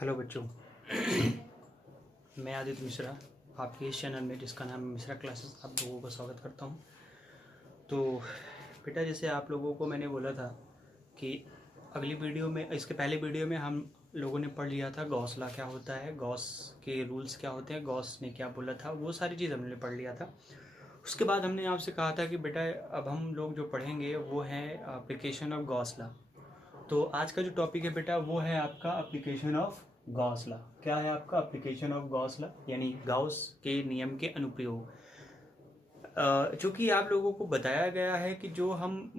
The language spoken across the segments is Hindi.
हेलो बच्चों। मैं आदित्य मिश्रा आपके इस चैनल में जिसका नाम है मिश्रा क्लासेस आप लोगों का स्वागत करता हूं। तो बेटा, जैसे आप लोगों को मैंने बोला था कि अगली वीडियो में, इसके पहले वीडियो में हम लोगों ने पढ़ लिया था गॉस लॉ क्या होता है, गॉस के रूल्स क्या होते हैं, गॉस ने क्या बोला था, वो सारी चीज़ हमने पढ़ लिया था। उसके बाद हमने आपसे कहा था कि बेटा अब हम लोग जो पढ़ेंगे वो है एप्लीकेशन ऑफ गॉस लॉ। तो आज का जो टॉपिक है बेटा वो है आपका एप्लीकेशन ऑफ गॉस लॉ। क्या है आपका एप्लीकेशन ऑफ गॉस लॉ, यानी गॉस के नियम के अनुप्रयोग। चूँकि आप लोगों को बताया गया है कि जो हम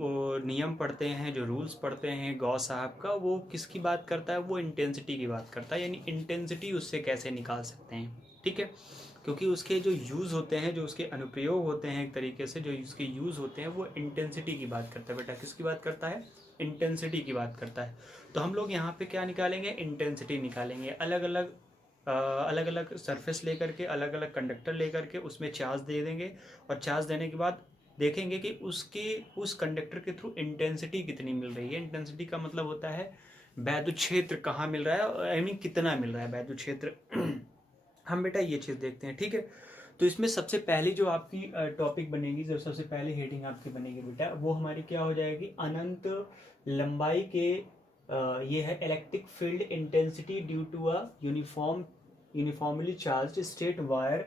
नियम पढ़ते हैं, जो रूल्स पढ़ते हैं गॉस साहब का, वो किसकी बात करता है, वो इंटेंसिटी की बात करता है, यानी इंटेंसिटी उससे कैसे निकाल सकते हैं। ठीक है, क्योंकि उसके जो यूज़ होते हैं, जो उसके अनुप्रयोग होते हैं, एक तरीके से जो उसके यूज़ होते हैं वो इंटेंसिटी की बात करता है। बेटा किसकी बात करता है? इंटेंसिटी की बात करता है। तो हम लोग यहाँ पे क्या निकालेंगे? इंटेंसिटी निकालेंगे। अलग अलग सरफेस लेकर के, अलग अलग कंडक्टर लेकर के उसमें चार्ज दे देंगे, और चार्ज देने के बाद देखेंगे कि उस कंडक्टर के थ्रू इंटेंसिटी कितनी मिल रही है। इंटेंसिटी का मतलब होता है वैद्युत क्षेत्र कहाँ मिल रहा है, आई मीन कितना मिल रहा है वैद्युत क्षेत्र। हम बेटा ये चीज़ देखते हैं। ठीक है, तो इसमें सबसे पहली जो आपकी टॉपिक बनेगी, जो सबसे पहले हेडिंग आपकी बनेगी बेटा, वो हमारी क्या हो जाएगी? अनंत लंबाई के ये है electric field intensity due to a uniformly charged straight wire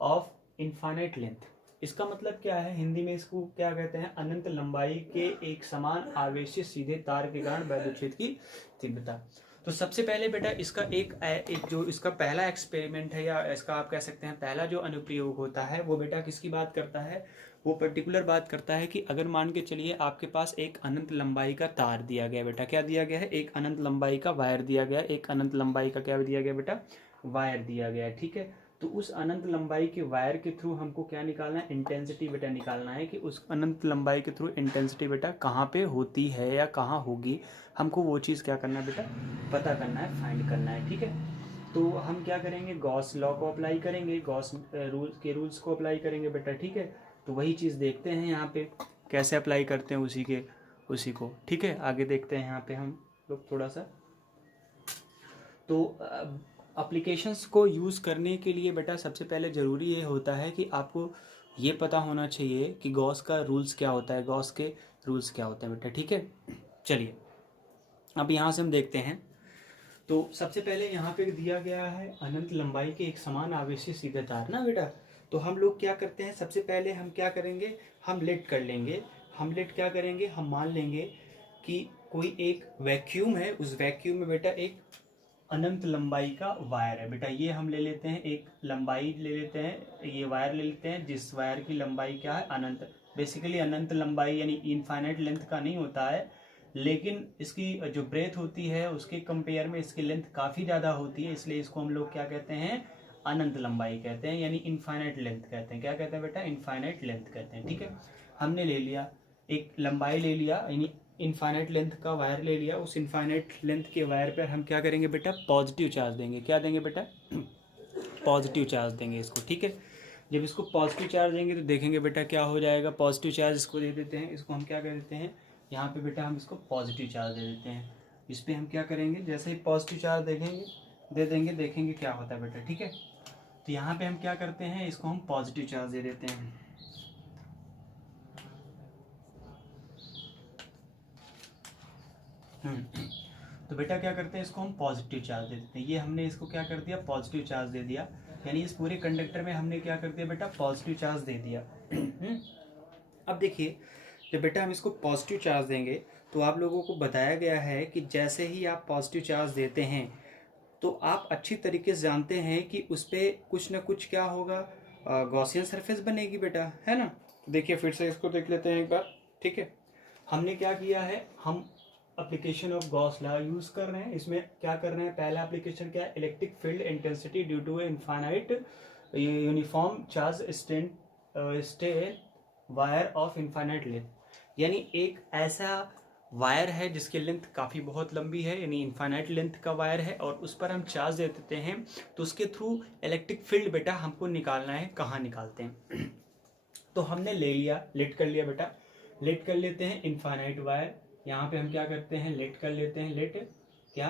of infinite length. इसका मतलब क्या है? हिंदी में इसको क्या कहते हैं? अनंत लंबाई के एक समान आवेशित सीधे तार के कारण वैद्युत क्षेत्र की तीव्रता। तो सबसे पहले बेटा इसका एक जो इसका पहला एक्सपेरिमेंट है, या इसका आप कह सकते हैं पहला जो अनुप्रयोग होता है, वो बेटा किसकी बात करता है? वो पर्टिकुलर बात करता है कि अगर मान के चलिए आपके पास एक अनंत लंबाई का तार दिया गया। बेटा क्या दिया गया है? एक अनंत लंबाई का वायर दिया गया। एक अनंत लंबाई का क्या दिया गया बेटा? वायर दिया गया है। ठीक है, तो उस अनंत लंबाई के वायर के थ्रू हमको क्या निकालना है? इंटेंसिटी बेटा निकालना है कि उस अनंत लंबाई के थ्रू इंटेंसिटी बेटा कहाँ पे होती है या कहाँ होगी। हमको वो चीज़ क्या करना है बेटा? पता करना है, फाइंड करना है। ठीक है, तो हम क्या करेंगे? गॉस लॉ को अप्लाई करेंगे, गॉस रूल्स को अप्लाई करेंगे बेटा। ठीक है, तो वही चीज़ देखते हैं यहाँ पे कैसे अप्लाई करते हैं उसी को। ठीक है, आगे देखते हैं यहाँ पे हम लोग थोड़ा सा। तो एप्लीकेशंस को यूज़ करने के लिए बेटा सबसे पहले ज़रूरी ये होता है कि आपको ये पता होना चाहिए कि गॉस का रूल्स क्या होता है, गॉस के रूल्स क्या होते हैं बेटा। ठीक है, चलिए अब यहाँ से हम देखते हैं। तो सबसे पहले यहाँ पे दिया गया है अनंत लंबाई के एक समान आवेशित सीधे तार ना बेटा। तो हम लोग क्या करते हैं? सबसे पहले हम क्या करेंगे? हम लेट कर लेंगे। हम लेट क्या करेंगे? हम मान लेंगे कि कोई एक वैक्यूम है, उस वैक्यूम में बेटा एक अनंत लंबाई का वायर है। बेटा ये हम ले लेते हैं, एक लंबाई ले लेते हैं, ये वायर ले लेते हैं जिस वायर की लंबाई क्या है? अनंत। बेसिकली अनंत लंबाई यानी इनफाइनाइट लेंथ का नहीं होता है, लेकिन इसकी जो ब्रेथ होती है उसके कंपेयर में इसकी लेंथ काफ़ी ज़्यादा होती है, इसलिए इसको हम लोग क्या कहते हैं? अनंत लंबाई कहते हैं, यानी इनफाइनाइट लेंथ कहते हैं। क्या कहते हैं बेटा? इनफाइनाइट लेंथ कहते हैं। ठीक है, हमने ले लिया, एक लंबाई ले लिया, यानी इनफाइनाइट लेंथ का वायर ले लिया। उस इनफाइनाइट लेंथ के वायर पर हम क्या करेंगे बेटा? पॉजिटिव चार्ज देंगे। क्या देंगे बेटा? पॉजिटिव चार्ज देंगे इसको। ठीक है, जब इसको पॉजिटिव चार्ज देंगे तो देखेंगे बेटा क्या हो जाएगा? पॉजिटिव चार्ज इसको दे देते हैं, इसको हम क्या कर देते हैं यहाँ पे बेटा? हम इसको पॉजिटिव चार्ज दे देते हैं। इस पर हम क्या करेंगे? जैसे ही पॉजिटिव चार्ज दे देंगे, देखेंगे क्या होता है बेटा। ठीक है, तो यहाँ पे हम क्या करते हैं? इसको हम पॉजिटिव चार्ज दे देते हैं। तो बेटा क्या करते हैं? इसको हम पॉजिटिव चार्ज दे देते हैं। ये हमने इसको क्या कर दिया? पॉजिटिव चार्ज दे दिया, यानी इस पूरे कंडक्टर में हमने क्या कर दिया बेटा? पॉजिटिव चार्ज दे दिया। अब देखिए, जब बेटा हम इसको पॉजिटिव चार्ज देंगे तो आप लोगों को बताया गया है कि जैसे ही आप पॉजिटिव चार्ज देते हैं तो आप अच्छी तरीके से जानते हैं कि उस पर कुछ ना कुछ क्या होगा? गॉसियन सरफेस बनेगी बेटा, है ना। देखिए फिर से इसको देख लेते हैं एक बार। ठीक है, हमने क्या किया है? हम application of Gauss law use कर रहे हैं। इसमें क्या कर रहे हैं? पहला एप्लीकेशन क्या है? Electric field intensity due to infinite uniform charge straight wire of infinite length, यानी एक ऐसा वायर है जिसकी लेंथ काफ़ी बहुत लंबी है, यानी इनफाइनाइट लेंथ का वायर है, और उस पर हम चार्ज दे देते हैं तो उसके थ्रू इलेक्ट्रिक फील्ड बेटा हमको निकालना है। कहाँ निकालते हैं? तो हमने ले लिया, लेट कर लिया बेटा, लेट कर लेते हैं इनफाइनाइट वायर। यहाँ पे हम क्या करते हैं? लेट कर लेते हैं, लेट क्या?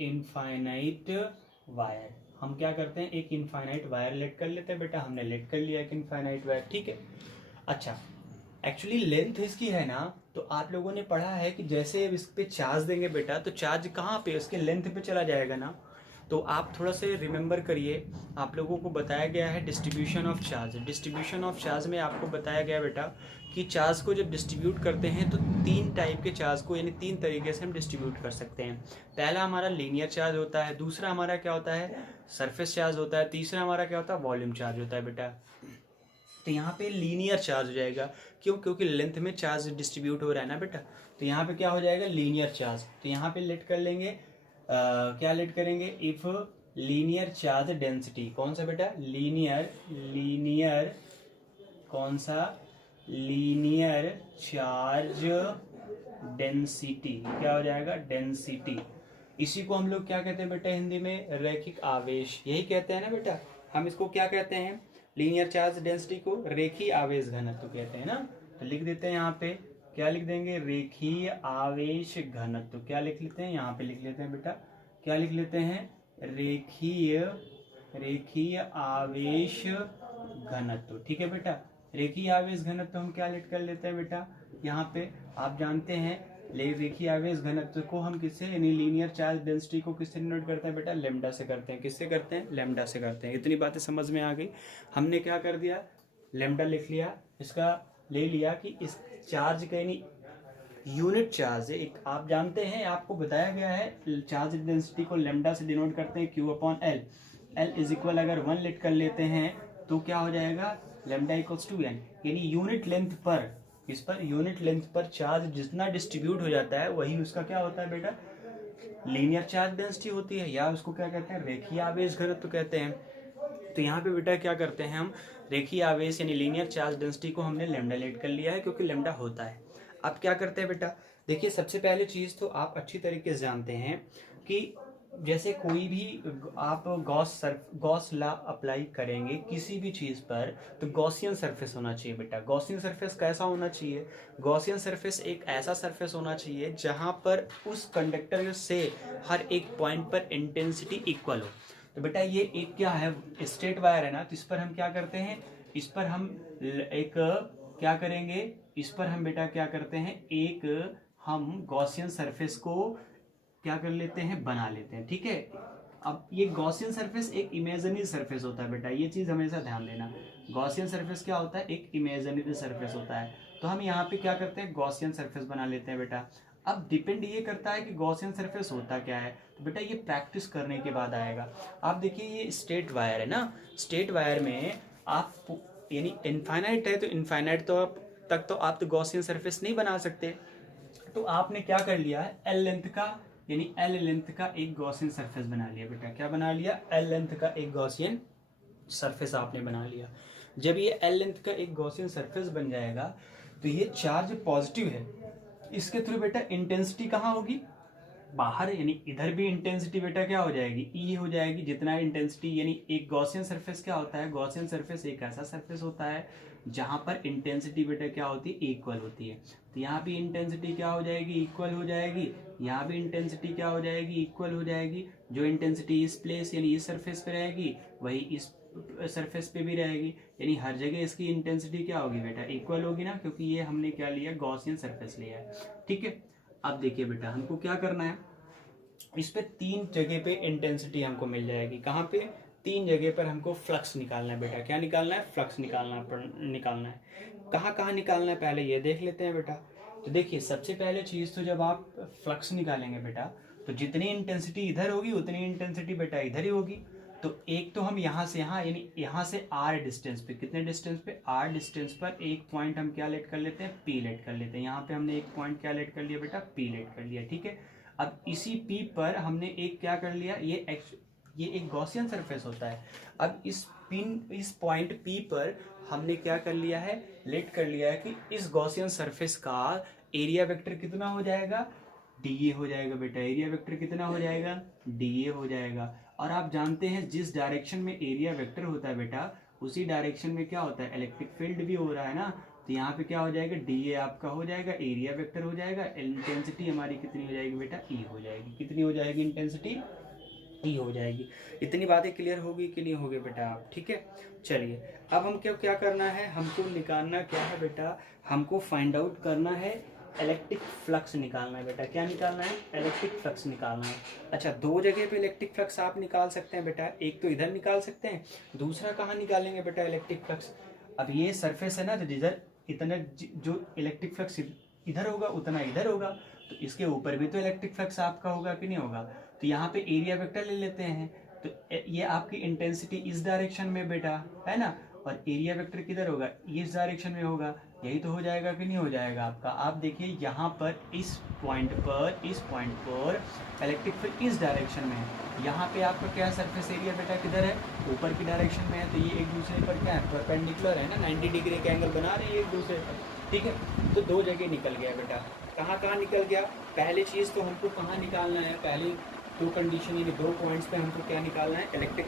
Infinite wire. हम क्या करते हैं, एक इनफाइनाइट वायर लेट कर लेते हैं बेटा, हमने लेट कर लिया एक इनफाइनाइट वायर, ठीक है। अच्छा, एक्चुअली लेंथ इसकी है ना, तो आप लोगों ने पढ़ा है कि जैसे इस पे चार्ज देंगे बेटा, तो चार्ज कहाँ पे, उसके लेंथ पे चला जाएगा ना। तो आप थोड़ा से रिमेंबर करिए, आप लोगों को बताया गया है distribution of charge. Distribution of charge में आपको बताया गया बेटा कि चार्ज को जब डिस्ट्रीब्यूट करते हैं तो 3 टाइप के चार्ज को, यानी 3 तरीके से हम डिस्ट्रीब्यूट कर सकते हैं। पहला हमारा लीनियर चार्ज होता है, दूसरा हमारा क्या होता है, सरफेस चार्ज होता है, तीसरा हमारा क्या होता है, वॉल्यूम चार्ज होता है बेटा। तो यहाँ पे लीनियर चार्ज हो जाएगा, क्यों, क्योंकि लेंथ में चार्ज डिस्ट्रीब्यूट हो रहा है ना बेटा। तो यहाँ पे क्या हो जाएगा, लीनियर चार्ज। तो यहाँ पे लेट कर लेंगे, क्या लेट करेंगे, इफ लीनियर चार्ज डेंसिटी, कौन सा बेटा, लीनियर कौन सा, लीनियर चार्ज डेंसिटी, क्या हो जाएगा, डेंसिटी। इसी को हम लोग क्या कहते हैं बेटा हिंदी में, रैखिक आवेश, यही कहते हैं ना बेटा। हम इसको क्या कहते हैं, लीनियर चार्ज डेंसिटी को रेखीय आवेश घनत्व कहते हैं ना। तो लिख देते हैं यहाँ पे, क्या लिख देंगे, रेखीय आवेश घनत्व। क्या लिख लेते हैं, यहाँ पे लिख लेते हैं बेटा, क्या लिख लेते हैं, रेखीय आवेश घनत्व, ठीक है बेटा। रेखीय आवेश घनत्व हम क्या लिख कर लेते हैं बेटा, यहाँ पे आप जानते हैं रेखीय आवेश घनत्व को हम किससे, यानी लीनियर चार्ज डेंसिटी को किससे डिनोट करते हैं बेटा, लैम्डा से करते हैं। किससे करते हैं, लैम्डा से करते हैं। इतनी बातें समझ में आ गई। हमने क्या कर दिया, लैम्डा लिख लिया, इसका ले लिया कि इस चार्ज का यानी यूनिट चार्ज है एक, आप जानते हैं, आपको बताया गया है चार्ज डेंसिटी को लैम्डा से डिनोट करते हैं, Q/L। L इज इक्वल अगर 1 लेट कर लेते हैं तो क्या हो जाएगा, लैम्डा इक्वल्स टू n, यानी यूनिट लेंथ पर, इस पर यूनिट लेंथ पर चार्ज जितना डिस्ट्रीब्यूट हो जाता है वही उसका क्या होता है बेटा, लीनियर चार्ज डेंसिटी होती है, या उसको क्या कहते हैं, रेखीय आवेश घनत्व कहते हैं। तो यहाँ पे बेटा क्या करते हैं हम, रेखीय आवेश यानी लीनियर चार्ज डेंसिटी को हमने लैम्डा लेट कर लिया है, क्योंकि लैम्डा होता है। अब क्या करते हैं बेटा, देखिए सबसे पहले चीज तो आप अच्छी तरीके से जानते हैं कि जैसे कोई भी आप गॉस लॉ अप्लाई करेंगे किसी भी चीज पर, तो गॉसियन सरफेस होना चाहिए बेटा। गॉसियन सरफेस कैसा होना चाहिए, गॉसियन सरफेस एक ऐसा सरफेस होना चाहिए जहां पर उस कंडक्टर से हर एक पॉइंट पर इंटेंसिटी इक्वल हो। तो बेटा ये एक क्या है, स्ट्रेट वायर है ना, तो इस पर हम क्या करते हैं, इस पर हम एक क्या करेंगे, इस पर हम बेटा क्या करते हैं, एक हम गॉसियन सरफेस को क्या कर लेते हैं, बना लेते हैं, ठीक है। अब ये गॉसियन सरफेस एक इमेजिनरी सरफेस होता है बेटा, ये चीज हमेशा ध्यान देना। गॉसियन सरफेस क्या होता है, एक इमेजिनरी सरफेस होता है। तो हम यहाँ पे क्या करते हैं, गॉसियन सरफेस बना लेते हैं बेटा। अब डिपेंड ये करता है कि गॉसियन सरफेस होता क्या है, तो बेटा ये प्रैक्टिस करने के बाद आएगा। आप देखिए ये स्ट्रेट वायर है ना, स्ट्रेट वायर में आप यानी इनफाइनाइट है, तो इनफाइनाइट तो तक तो आप तो गॉसियन सरफेस नहीं बना सकते। तो आपने क्या कर लिया है, एल लेंथ का यानी एल लेंथ का एक गॉसियन सरफेस बना लिया बेटा। क्या बना लिया, एल लेंथ का एक गॉसियन सरफेस आपने बना लिया। जब ये एल लेंथ का एक गॉसियन सरफेस बन जाएगा तो ये चार्ज पॉजिटिव है, इसके थ्रू बेटा इंटेंसिटी कहाँ होगी, बाहर, यानी इधर भी इंटेंसिटी बेटा क्या हो जाएगी, ई हो जाएगी। जितना इंटेंसिटी, यानी एक गॉसियन सरफेस क्या होता है, गॉसियन सरफेस एक ऐसा सरफेस होता है जहां पर इंटेंसिटी बेटा क्या होती है, इक्वल होती है। तो यहाँ भी इंटेंसिटी क्या हो जाएगी, इक्वल हो जाएगी, यहाँ भी इंटेंसिटी क्या हो जाएगी, इक्वल हो जाएगी। जो इंटेंसिटी इस प्लेस यानी इस सरफेस पे रहेगी वही इस सरफेस पे भी रहेगी, यानी हर जगह इसकी इंटेंसिटी क्या होगी बेटा, इक्वल होगी ना, क्योंकि ये हमने क्या लिया, गॉसियन सरफेस लिया है, ठीक है। अब देखिए बेटा हमको क्या करना है, इस पे 3 जगह पे इंटेंसिटी हमको मिल जाएगी। कहाँ पे, 3 जगह पर हमको फ्लक्स निकालना है बेटा। क्या निकालना है, फ्लक्स निकालना है। कहाँ कहाँ निकालना है पहले ये देख लेते हैं बेटा। तो देखिए सबसे पहले चीज तो जब आप फ्लक्स निकालेंगे बेटा, तो जितनी इंटेंसिटी इधर होगी उतनी इंटेंसिटी बेटा इधर ही होगी। तो एक तो हम यहाँ से यहाँ, यानी यहाँ से आर डिस्टेंस पे, कितने डिस्टेंस पे, आर डिस्टेंस पर एक पॉइंट हम क्या लेट कर लेते हैं, पी लेट कर लेते हैं। यहाँ पे हमने एक पॉइंट क्या लेट कर लिया बेटा, पी लेट कर लिया, ठीक है। अब इसी पी पर हमने एक क्या कर लिया, ये एक गॉसियन सरफेस होता है। अब इस पॉइंट पी पर हमने क्या कर लिया है, लेट कर लिया है कि इस गॉसियन सरफेस का एरिया वेक्टर कितना हो जाएगा, डीए हो जाएगा बेटा। एरिया वेक्टर कितना हो जाएगा, डीए हो जाएगा। और आप जानते हैं जिस डायरेक्शन में एरिया वेक्टर होता है बेटा, उसी डायरेक्शन में क्या होता है, इलेक्ट्रिक फील्ड भी हो रहा है ना। तो यहाँ पे क्या हो जाएगा, डी ए आपका हो जाएगा, एरिया वेक्टर हो जाएगा, इंटेंसिटी हमारी कितनी हो जाएगी बेटा, ई हो जाएगी। कितनी हो जाएगी इंटेंसिटी, ई हो जाएगी। इतनी बातें क्लियर होगी कि नहीं होगी बेटा आप, ठीक है। चलिए अब हम क्या करना है, हमको निकालना क्या है बेटा, हमको फाइंड आउट करना है इलेक्ट्रिक फ्लक्स निकालना है बेटा। क्या निकालना है, इलेक्ट्रिक फ्लक्स निकालना है। अच्छा, दो जगह पे इलेक्ट्रिक फ्लक्स आप निकाल सकते हैं बेटा, एक तो इधर निकाल सकते हैं, दूसरा कहाँ निकालेंगे बेटा इलेक्ट्रिक फ्लक्स। अब ये सरफेस है ना, तो जिधर इतना जो इलेक्ट्रिक फ्लक्स इधर होगा उतना इधर होगा, तो इसके ऊपर भी तो इलेक्ट्रिक फ्लक्स आपका होगा कि नहीं होगा। तो यहाँ पे एरिया वेक्टर ले लेते हैं, तो ये आपकी इंटेंसिटी इस डायरेक्शन में बेटा है ना, और एरिया वेक्टर किधर होगा, इस डायरेक्शन में होगा। यही तो हो जाएगा कि नहीं हो जाएगा आपका। आप देखिए यहाँ पर इस पॉइंट पर इलेक्ट्रिक फील्ड इस डायरेक्शन में है, यहाँ पे आपका क्या सरफेस एरिया बेटा किधर है, ऊपर की डायरेक्शन में है। तो ये एक दूसरे पर क्या है, परपेंडिकुलर है ना, 90 डिग्री के एंगल बना रहे हैं एक दूसरे पर, ठीक है। तो दो जगह निकल गया बेटा। कहाँ निकल गया, पहली चीज़ तो हमको कहाँ निकालना है, पहली दो कंडीशन यानी दो पॉइंट्स पे हमको क्या निकालना है, इलेक्ट्रिक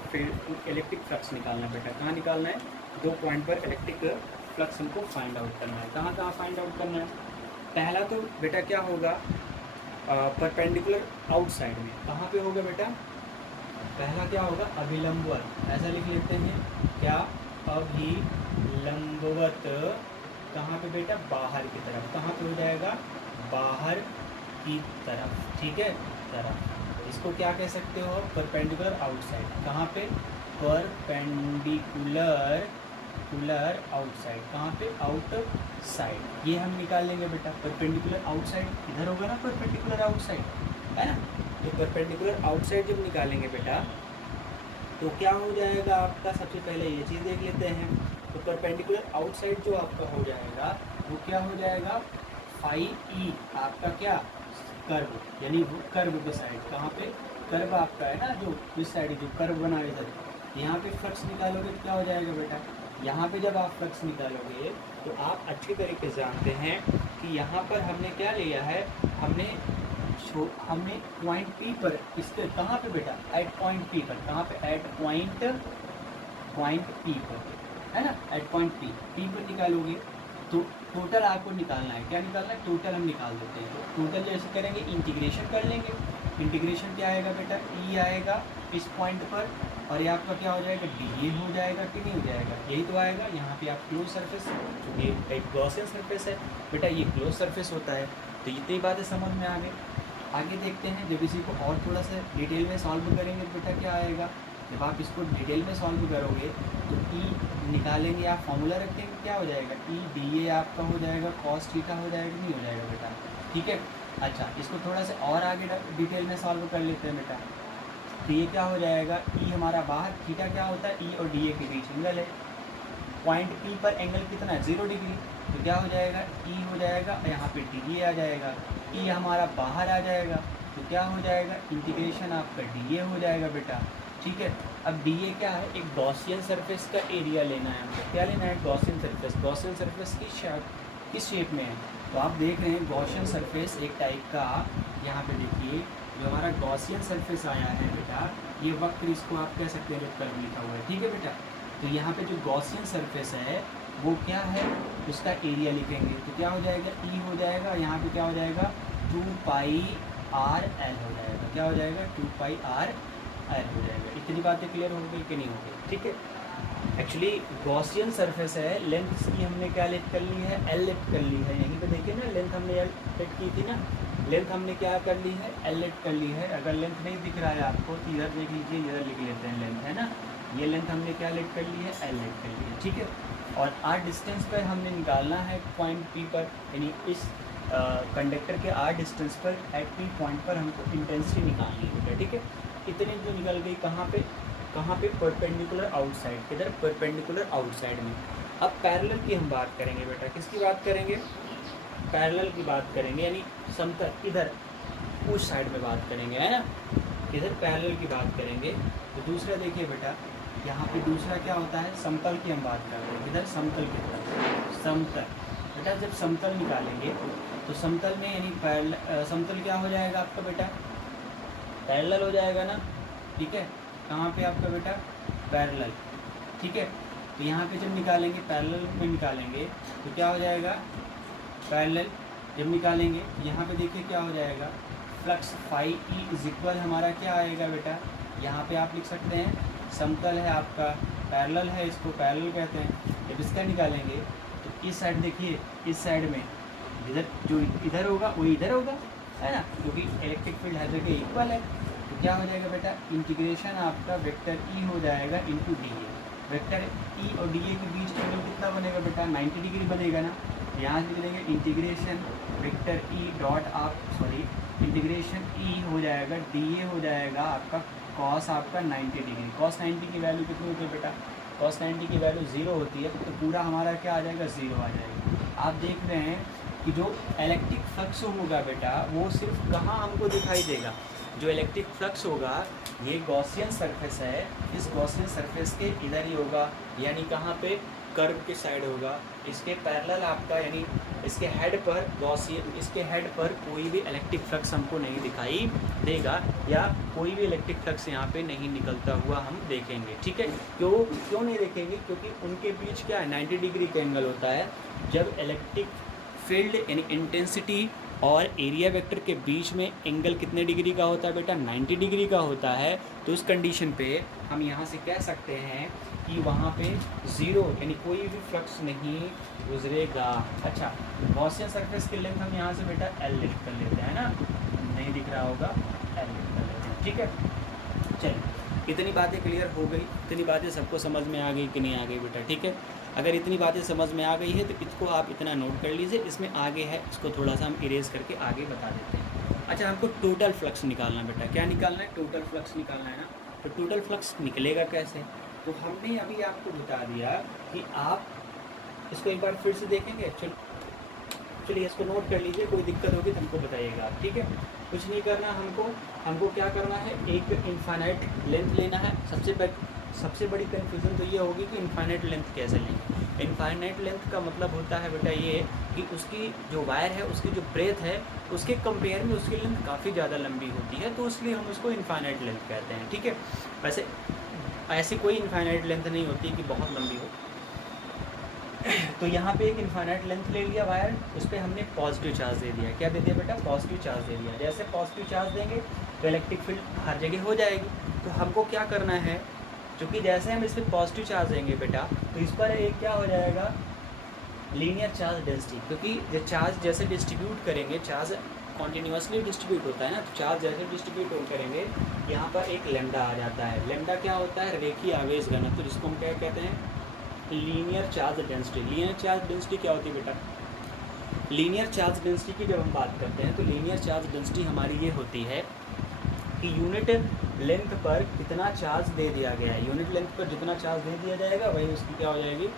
फ्लक्स निकालना है बेटा। कहाँ निकालना है, दो पॉइंट पर इलेक्ट्रिक फ्लक्स हमको फाइंड आउट करना है। कहाँ फाइंड आउट करना है, पहला तो बेटा क्या होगा, परपेंडिकुलर आउटसाइड में। कहाँ पे होगा बेटा, पहला क्या होगा, अभिलंबवत, ऐसा लिख लेते हैं क्या, अभिलंबवत। कहाँ पे बेटा, बाहर की तरफ। कहाँ पे हो जाएगा, बाहर की तरफ, ठीक है, तरफ। इसको क्या कह सकते हो, परपेंडिकुलर आउटसाइड। कहाँ पे, परपेंडिकुलर आउटसाइड। कहाँ पे, आउटसाइड। ये हम निकाल लेंगे बेटा, परपेंडिकुलर आउटसाइड इधर होगा ना, परपेंडिकुलर आउटसाइड है ना। तो परपेंडिकुलर आउटसाइड जब निकालेंगे बेटा तो क्या हो जाएगा आपका, सबसे पहले ये चीज़ देख लेते हैं। तो परपेंडिकुलर आउटसाइड जो आपका हो जाएगा वो क्या हो जाएगा, फाई ई आपका क्या, कर्व, यानी वो कर्व के साइड। कहाँ पे, कर्व आपका है ना, जो इस साइड जो कर्व बना है इधर, यहाँ पे फ्लक्स निकालोगे तो क्या हो जाएगा बेटा, यहाँ पे जब आप फ्लक्स निकालोगे तो आप अच्छी तरीके से जानते हैं कि यहाँ पर हमने क्या लिया है, हमने पॉइंट पी पर, इसके कहाँ पे बेटा, एट पॉइंट पी पर। कहाँ पे, एट पॉइंट पी पर है ना, एट पॉइंट पी पर निकालोगे तो टोटल आपको निकालना है। क्या निकालना है, टोटल हम निकाल देते हैं। तो टोटल जैसे करेंगे, इंटीग्रेशन कर लेंगे। इंटीग्रेशन क्या आएगा बेटा, ई आएगा इस पॉइंट पर, और ये आपका क्या हो जाएगा, डी ए हो जाएगा कि नहीं हो जाएगा, यही तो आएगा। यहाँ पे आप क्लोज सरफेस, चूँकि एक गॉसियन सरफेस है बेटा, ये क्लोज सरफेस होता है। तो इतनी बातें समझ में आ गई। आगे देखते हैं, जब इसी को और थोड़ा सा डिटेल में सॉल्व करेंगे तो बेटा क्या आएगा, जब आप इसको डिटेल में सॉल्व करोगे तो ई निकालेंगे, आप फॉर्मूला रखेंगे, क्या हो जाएगा, ई डी ए आपका हो जाएगा, कॉस थीटा हो जाएगा, नहीं हो जाएगा बेटा, ठीक है। अच्छा, इसको थोड़ा सा और आगे डिटेल में सॉल्व कर लेते हैं बेटा। तो ये क्या हो जाएगा, ई हमारा बाहर, थीटा क्या होता है, ई और डी ए के बीच एंगल है। पॉइंट पी पर एंगल कितना है, 0 डिग्री। तो क्या हो जाएगा, ई हो जाएगा, यहाँ पे डी ए आ जाएगा, ई हमारा बाहर आ जाएगा, तो क्या हो जाएगा, इंटीग्रेशन आपका डी ए हो जाएगा बेटा, ठीक है। अब डी ए क्या है, एक गॉसियन सरफेस का एरिया लेना है हमको। क्या लेना है, गॉसियन सरफेस। गॉसियन सरफेस किस शेप में है, तो आप देख रहे हैं गॉसियन सरफेस एक टाइप का। यहाँ पे देखिए, जो हमारा गॉसियन सरफेस आया है बेटा, ये वक्र, इसको आप कह सकते हैं जो कर्व लिखा हुआ है, ठीक है बेटा। तो यहाँ पे जो गॉसियन सरफेस है वो क्या है, उसका एरिया लिखेंगे तो क्या हो जाएगा, ई हो जाएगा, यहाँ पे क्या हो जाएगा, 2 पाई आर एल हो जाएगा। क्या हो जाएगा, 2 पाई आर एल हो जाएगा। इतनी बातें क्लियर हो गई कि नहीं हो गई, ठीक है। एक्चुअली गॉसियन सरफेस है, लेंथ इसकी हमने क्या लेट कर ली है, एल लेट कर ली है। यहीं पे देखिए ना, लेंथ हमने एल लेट की थी ना, लेंथ हमने क्या कर ली है, एल लेट कर ली है। अगर लेंथ नहीं दिख रहा है आपको तो इधर देख लीजिए, इधर लिख लेते हैं लेंथ, है ना। ये लेंथ हमने क्या लेट कर ली है, एल लेट कर ली है, ठीक है। और आर डिस्टेंस पर हमने निकालना है पॉइंट पी पर, यानी इस कंडक्टर के आर डिस्टेंस पर एट पी पॉइंट पर हमको इंटेंसिटी निकालनी है, ठीक है। इतनी जो निकल गई कहाँ पे, परपेंडिकुलर आउटसाइड, इधर परपेंडिकुलर आउटसाइड में। अब पैरेलल की हम बात करेंगे बेटा, किसकी बात करेंगे, पैरेलल की बात करेंगे, यानी समतल इधर उस साइड में बात करेंगे, है ना। इधर पैरेलल की बात करेंगे। तो दूसरा देखिए बेटा, यहाँ पे दूसरा क्या होता है, समतल की हम बात कर रहे हैं। इधर समतल की तरफ, समतल बेटा, जब समतल निकालेंगे तो समतल में यानी समतल क्या हो जाएगा आपका बेटा, पैरेलल हो जाएगा ना, ठीक है। कहाँ पे आपका बेटा, पैरेलल, ठीक है। तो यहाँ पे जब निकालेंगे पैरेलल में निकालेंगे तो क्या हो जाएगा, पैरेलल जब निकालेंगे यहाँ पे देखिए क्या हो जाएगा, flux phi E is equal हमारा क्या आएगा बेटा, यहाँ पे आप लिख सकते हैं समतल है आपका, पैरेलल है, इसको पैरेलल कहते हैं। जब इसका निकालेंगे तो इस साइड देखिए, इस साइड में इधर जो इधर होगा वो इधर होगा, है ना, क्योंकि इलेक्ट्रिक फील्ड हर जगह इक्वल है। तो क्या हो जाएगा बेटा, इंटीग्रेशन आपका वेक्टर ई हो जाएगा into D A. Vector E और डी ए के बीच एंगल कितना बनेगा बेटा, 90 डिग्री बनेगा ना। यहाँ से लिखेंगे इंटीग्रेशन वेक्टर ई डॉट आप सॉरी इंटीग्रेशन ई हो जाएगा डी ए हो जाएगा आपका कॉस आपका 90 डिग्री। कॉस 90 की वैल्यू कितनी होती है बेटा, कॉस 90 की वैल्यू 0 होती है, तो पूरा हमारा क्या आ जाएगा, 0 आ जाएगा। आप देख रहे हैं कि जो इलेक्ट्रिक फ्लक्स होगा बेटा वो सिर्फ कहाँ हमको दिखाई देगा, जो इलेक्ट्रिक फ्लक्स होगा ये गॉसियन सरफेस है, इस गॉसियन सरफेस के इधर ही होगा, यानी कहाँ पे, कर्व के साइड होगा, इसके पैरेलल आपका, यानी इसके हेड पर गॉसियन, इसके हेड पर कोई भी इलेक्ट्रिक फ्लक्स हमको नहीं दिखाई देगा, या कोई भी इलेक्ट्रिक फ्लक्स यहाँ पे नहीं निकलता हुआ हम देखेंगे। ठीक है, क्यों नहीं देखेंगे, क्योंकि उनके बीच क्या है, 90 डिग्री का एंगल होता है। जब इलेक्ट्रिक फील्ड यानी इंटेंसिटी और एरिया वेक्टर के बीच में एंगल कितने डिग्री का होता है बेटा, 90 डिग्री का होता है। तो उस कंडीशन पे हम यहाँ से कह सकते हैं कि वहाँ पे 0 यानी कोई भी फ्लक्स नहीं गुजरेगा। अच्छा, गॉसियन सरफेस की लेंथ हम यहाँ से बेटा L लिख कर लेते हैं ना, नहीं दिख रहा होगा, L लिख कर लेते हैं। ठीक है, चलिए इतनी बातें क्लियर हो गई, इतनी बातें सबको समझ में आ गई कि नहीं आ गई बेटा। ठीक है, अगर इतनी बातें समझ में आ गई है तो इसको आप इतना नोट कर लीजिए, इसमें आगे है इसको थोड़ा सा हम इरेज करके आगे बता देते हैं। अच्छा, हमको टोटल फ्लक्स निकालना बेटा, क्या निकालना है, टोटल फ्लक्स निकालना है ना। तो टोटल फ्लक्स निकलेगा कैसे, तो हमने अभी आपको बता दिया कि आप इसको एक बार फिर से देखेंगे। चलिए इसको नोट कर लीजिए, कोई दिक्कत होगी तो हमको बताइएगा आप। ठीक है, कुछ नहीं करना हमको क्या करना है, एक इनफाइनाइट लेंथ लेना है। सबसे बड़ी कन्फ्यूज़न तो ये होगी कि इनफाइनाइट लेंथ कैसे लेंगे। इनफाइनाइट लेंथ का मतलब होता है बेटा ये कि उसकी जो वायर है उसकी जो ब्रेथ है उसके कंपेयर में उसकी लेंथ काफ़ी ज़्यादा लंबी होती है, तो इसलिए हम उसको इनफाइनाइट लेंथ कहते हैं। ठीक है, वैसे ऐसी कोई इनफाइनाइट लेंथ नहीं होती कि बहुत लंबी हो। तो यहाँ पे एक इनफाइनाइट लेंथ ले लिया वायर, उस पर हमने पॉजिटिव चार्ज दे दिया। क्या दे दिया बेटा, पॉजिटिव चार्ज दे दिया। जैसे पॉजिटिव चार्ज देंगे तो इलेक्ट्रिक फील्ड हर जगह हो जाएगी। तो हमको क्या करना है, क्योंकि जैसे हम इस पर पॉजिटिव चार्ज देंगे बेटा तो इस पर एक क्या हो जाएगा, लीनियर चार्ज डेंसिटी, क्योंकि जो चार्ज जैसे डिस्ट्रीब्यूट करेंगे, चार्ज कॉन्टीन्यूसली डिस्ट्रीब्यूट होता है ना, तो चार्ज जैसे डिस्ट्रीब्यूट करेंगे यहाँ पर एक लेमडा आ जाता है। लेमडा क्या होता है, रेखीय आवेश घनत्व, जिसको हम क्या कहते हैं, linear charge density. Linear charge density क्या होती है बेटा, लीनियर चार्ज डेंसिटी की जब हम बात करते हैं तो लीनियर चार्ज डेंसिटी हमारी ये होती है कि यूनिट लेंथ पर कितना चार्ज दे दिया गया है, यूनिट लेंथ पर जितना चार्ज दे दिया जाएगा वही उसकी क्या हो जाएगी,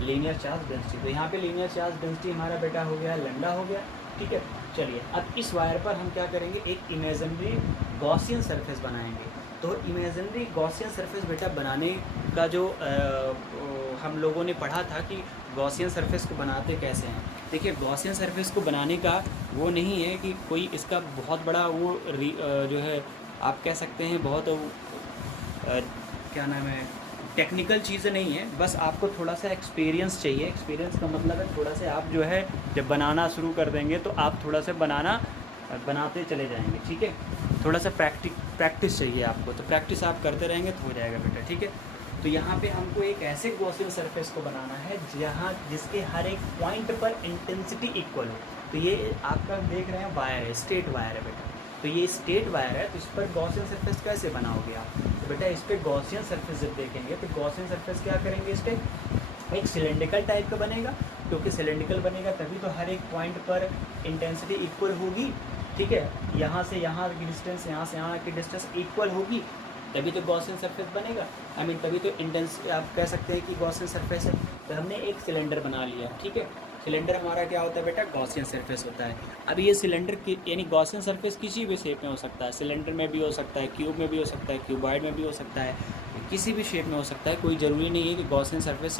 लीनियर चार्ज डेंसिटी। तो यहाँ पे लीनियर चार्ज डेंसिटी हमारा बेटा हो गया लैम्डा हो गया। ठीक है, चलिए अब इस वायर पर हम क्या करेंगे, एक इमेजिनरी गॉसियन सरफेस बनाएंगे। तो इमेजिनरी गॉसियन सरफेस बेटा बनाने का जो हम लोगों ने पढ़ा था कि गॉसियन सरफेस को बनाते कैसे हैं। देखिए, गॉसियन सरफेस को बनाने का वो नहीं है कि कोई इसका बहुत बड़ा वो जो है आप कह सकते हैं बहुत क्या नाम है, टेक्निकल चीज़ें नहीं है, बस आपको थोड़ा सा एक्सपीरियंस चाहिए। एक्सपीरियंस का मतलब है थोड़ा सा आप जो है जब बनाना शुरू कर देंगे तो आप थोड़ा सा बनाते चले जाएंगे। ठीक है, थोड़ा सा प्रैक्टिस चाहिए आपको, तो प्रैक्टिस आप करते रहेंगे तो हो जाएगा बेटा। ठीक है, तो यहाँ पे हमको एक ऐसे गॉसियन सरफेस को बनाना है जिसके हर एक पॉइंट पर इंटेंसिटी इक्वल हो। तो ये आपका देख रहे हैं वायर है, स्ट्रेट वायर है बेटा, तो ये स्ट्रेट वायर है, तो इस पर गॉसियन सरफेस कैसे बनाओगे आप, तो बेटा इस पर गॉसियन सरफेस जब देखेंगे तो गॉसियन सरफेस क्या करेंगे, इस पर एक सिलेंड्रिकल टाइप का बनेगा, क्योंकि सिलेंड्रिकल बनेगा तभी तो हर एक पॉइंट पर इंटेंसिटी इक्वल होगी। ठीक है, यहाँ से यहाँ की डिस्टेंस, यहाँ से यहाँ की डिस्टेंस इक्वल होगी, तभी तो गॉसियन सरफेस बनेगा। तभी तो इंटेंसिटी आप कह सकते हैं कि गॉसियन सरफेस है। तो हमने एक सिलेंडर बना लिया। ठीक है, सिलेंडर हमारा क्या होता है बेटा, गॉसियन सरफेस होता है। अब ये सिलेंडर की यानी गॉसियन सरफेस किसी भी शेप में हो सकता है, सिलेंडर में भी हो सकता है, क्यूब में भी हो सकता है, क्यूबॉइड में भी हो सकता है, किसी भी शेप में हो सकता है। कोई ज़रूरी नहीं है कि गॉसियन सरफेस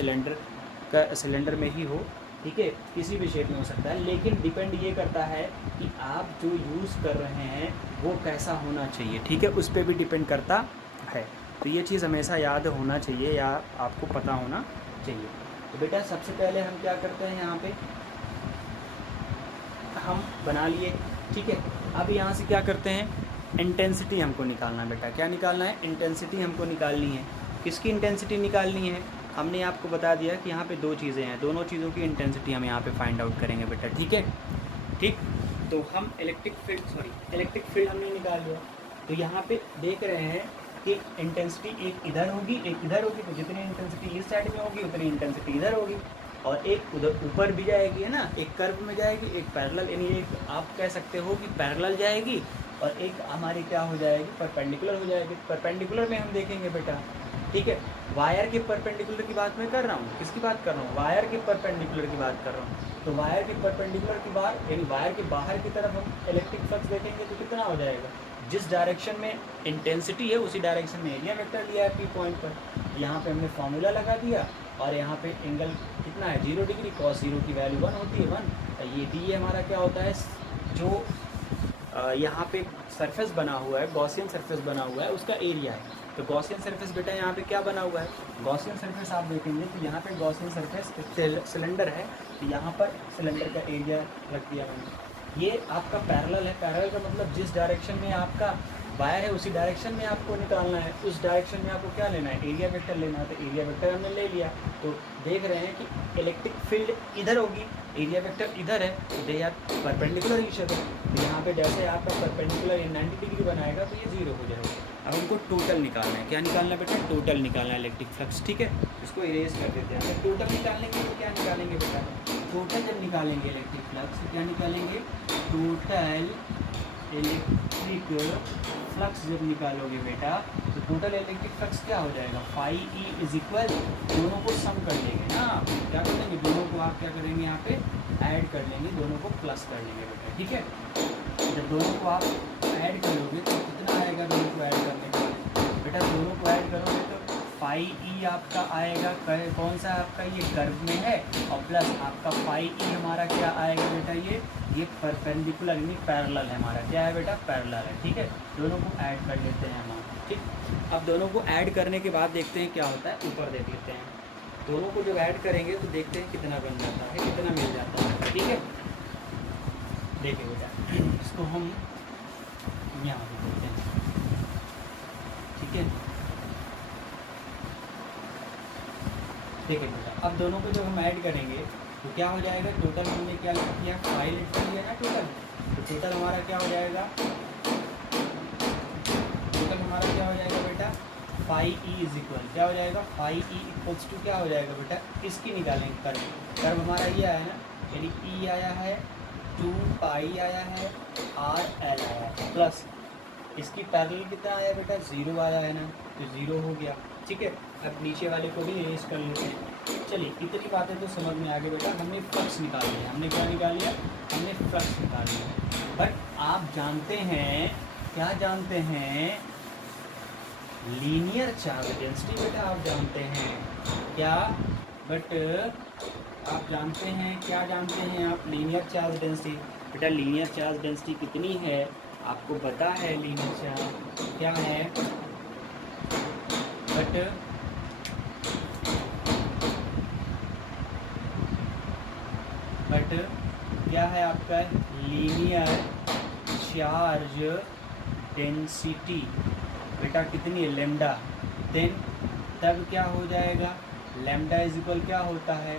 सिलेंडर में ही हो। ठीक है, किसी भी शेप में हो सकता है, लेकिन डिपेंड ये करता है कि आप जो यूज़ कर रहे हैं वो कैसा होना चाहिए। ठीक है, उस पर भी डिपेंड करता है। तो ये चीज़ हमेशा याद होना चाहिए या आपको पता होना चाहिए। तो बेटा सबसे पहले हम क्या करते हैं, यहाँ पे हम बना लिए, ठीक है। अब यहाँ से क्या करते हैं, इंटेंसिटी हमको निकालना है बेटा। क्या निकालना है, इंटेंसिटी हमको निकालनी है। किसकी इंटेंसिटी निकालनी है, हमने आपको बता दिया कि यहाँ पे दो चीज़ें हैं, दोनों चीज़ों की इंटेंसिटी हम यहाँ पे फाइंड आउट करेंगे बेटा, ठीक है। ठीक, तो हम इलेक्ट्रिक फील्ड हमने निकाल लिया। तो यहाँ पे देख रहे हैं कि इंटेंसिटी एक इधर होगी एक इधर होगी, तो जितनी इंटेंसिटी इस साइड में होगी उतनी इंटेंसिटी इधर होगी, और एक उधर ऊपर भी जाएगी, है ना, एक कर्व में जाएगी, एक पैरेलल, यानी एक आप कह सकते हो कि पैरेलल जाएगी, और एक हमारी क्या हो जाएगी, परपेंडिकुलर हो जाएगी। परपेंडिकुलर में हम देखेंगे बेटा, ठीक है। वायर के परपेंडिकुलर की बात मैं कर रहा हूँ, किसकी बात कर रहा हूँ, वायर के परपेंडिकुलर की बात कर रहा हूँ। तो वायर के परपेंडिकुलर की बात, यानी वायर के बाहर की तरफ हम इलेक्ट्रिक फ्लक्स देखेंगे तो कितना हो जाएगा, जिस डायरेक्शन में इंटेंसिटी है उसी डायरेक्शन में एरिया वेक्टर लिया है पी पॉइंट पर। यहाँ पे हमने फॉर्मूला लगा दिया, और यहाँ पे एंगल कितना है, 0 डिग्री, cos 0 की वैल्यू 1 होती है, 1। ये डी हमारा क्या होता है, जो यहाँ पे सरफेस बना हुआ है, गॉसियन सरफेस बना हुआ है, उसका एरिया है। तो गॉसियन सरफेस बेटा यहाँ पे क्या बना हुआ है, गॉसियन सरफेस आप देखेंगे तो यहाँ पे गॉसियन सरफेस सिलेंडर है, तो यहाँ पर सिलेंडर का एरिया रख दिया मैंने। ये आपका पैरेलल है, पैरेलल का मतलब जिस डायरेक्शन में आपका वायर है उसी डायरेक्शन में आपको निकालना है, उस डायरेक्शन में आपको क्या लेना है, एरिया वेक्टर लेना है। तो एरिया वेक्टर हमने ले लिया, तो देख रहे हैं कि इलेक्ट्रिक फील्ड इधर होगी, एरिया वेक्टर इधर है, तो they are perpendicular each other. तो यहाँ पे जैसे आपका परपेंडिकुलर 90 डिग्री बनाएगा तो ये 0 हो जाएगा। अब हमको टोटल निकालना है, क्या निकालना है बेटा, टोटल निकालना है इलेक्ट्रिक फ्लक्स, ठीक है। इसको इरेज कर देते हैं। टोटल निकालने के लिए क्या निकालेंगे बेटा, टोटल जब निकालेंगे इलेक्ट्रिक फ्लक्स तो क्या निकालेंगे, टोटल इलेक्ट्रिक फ्लक्स जब निकालोगे बेटा तो टोटल इलेक्ट्रिक फ्लक्स क्या हो जाएगा, फाई ई इज इक्वल, दोनों को सम कर लेंगे ना, क्या कर लेंगे, दोनों को आप क्या करेंगे यहाँ पे ऐड कर लेंगे, दोनों को प्लस कर लेंगे बेटा, ठीक है। जब दोनों को आप ऐड करोगे तो कितना आएगा, दोनों को ऐड करने के बाद बेटा, दोनों को ऐड करोगे तो फाई ई आपका आएगा, कौन सा आपका ये कर्व में है, और प्लस आपका फाई ई हमारा क्या आएगा बेटा, ये परपेंडिकुलर यानी पैरेलल है हमारा, क्या है बेटा, पैरेलल है, ठीक है। दोनों को ऐड कर लेते हैं हम, ठीक। अब दोनों को ऐड करने के बाद देखते हैं क्या होता है, ऊपर देख लेते हैं। दोनों को जब ऐड करेंगे तो देखते हैं कितना बन जाता है, कितना मिल जाता है, ठीक है। देखिए बेटा, इसको हम यहाँ पे देखते हैं, ठीक है। देखिए बेटा, अब दोनों को जब हम ऐड करेंगे तो क्या हो जाएगा, टोटल हमने क्या किया, फाइल लिया ना टोटल, तो टोटल हमारा क्या हो जाएगा, टोटल हमारा क्या हो जाएगा बेटा, फाई ई इज इक्वल, क्या हो जाएगा, फाई ई इक्वल्स टू क्या हो जाएगा बेटा, इसकी निकालेंगे कर्व हमारा ये आया ना, यानी ई आया है, 2 पाई आया है, आर एल आया है, प्लस इसकी पैरेलल कितना आया बेटा, 0 आया है ना, तो 0 हो गया, ठीक है। अब नीचे वाले को भी इरेज कर लेते हैं। चलिए इतनी बातें तो समझ में आ गई बेटा, हमने फ्लक्स निकाल लिया, हमने क्या निकाल लिया, हमने फ्लक्स निकाल लिया। बट आप जानते हैं, क्या जानते हैं, लीनियर चार्ज डेंसिटी बेटा आप जानते हैं क्या, बट आप जानते हैं, क्या जानते हैं आप, लीनियर चार्ज डेंसिटी बेटा, लीनियर चार्ज डेंसिटी कितनी है आपको पता है, लीनियर चार्ज क्या है, बट क्या है आपका लीनियर चार्ज डेंसिटी बेटा कितनी है, लेमडा, देन तब क्या हो जाएगा, लेमडा इज इक्वल क्या होता है,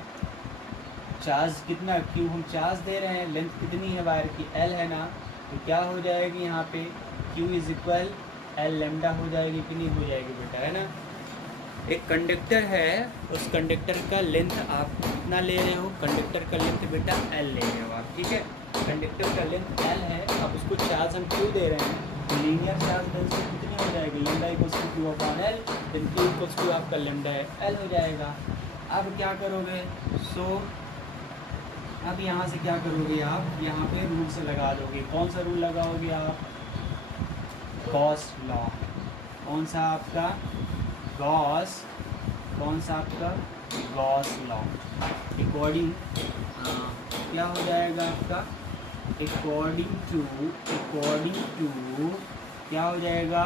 चार्ज कितना, क्यों हम चार्ज दे रहे हैं, लेंथ कितनी है वायर की, एल है ना, तो क्या हो जाएगी यहाँ पे, Q is equal L lambda हो जाएगी कि नहीं हो जाएगी बेटा, है ना। एक कंडक्टर है, उस कंडक्टर का लेंथ आप कितना ले रहे हो, कंडक्टर का लेंथ बेटा एल ले रहे हो आप, ठीक है। कंडक्टर का लेंथ एल है, अब उसको चार्ज हम क्यू दे रहे हैं, तो लीनियर चार्ज डेंसिटी कितनी हो जाएगी, lambda equals to Q upon L, then Q equals to आपका लेमडा है एल हो जाएगा। अब क्या करोगे, सो अब यहाँ से क्या करोगे आप, यहाँ पे रूल से लगा दोगे, कौन सा रूल लगाओगे आप, गॉस लॉ, कौन सा आपका गॉस, कौन सा आपका गॉस लॉ, अकॉर्डिंग क्या हो जाएगा आपका, अकॉर्डिंग टू क्या हो जाएगा,